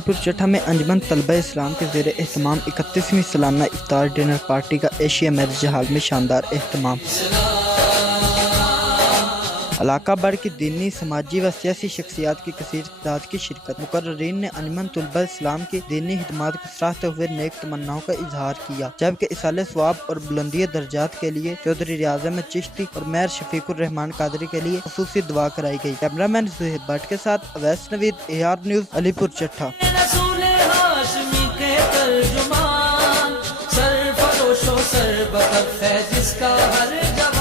علی پور چٹھا میں انجمن طلبہ اسلام کے زیر اہتمام 31ویں سالانہ افطار ڈنر پارٹی کا ایشیا میرج ہال میں شاندار اہتمام۔ علاقہ بھر کی دینی، سماجی و سیاسی شخصیات کی کثیر تعداد کی شرکت۔ مقررین نے انجمن طلبہ اسلام کی دینی خدمات کو سراہتے ہوئے نیک تمناؤں کا اظہار کیا، جبکہ ایصال ثواب اور بلندی درجات کے لیے چودھری ریاض احمد چشتی اور میئر شفیق الرحمان قادری کے لیے خصوصی دعا کرائی گئی۔ کیمرہ مین زہیر بٹ کے ساتھ اویس نوید، AR نیوز، علی پور چٹھا۔ سر فروش و سر بکف ہے جس کا ہر جوان۔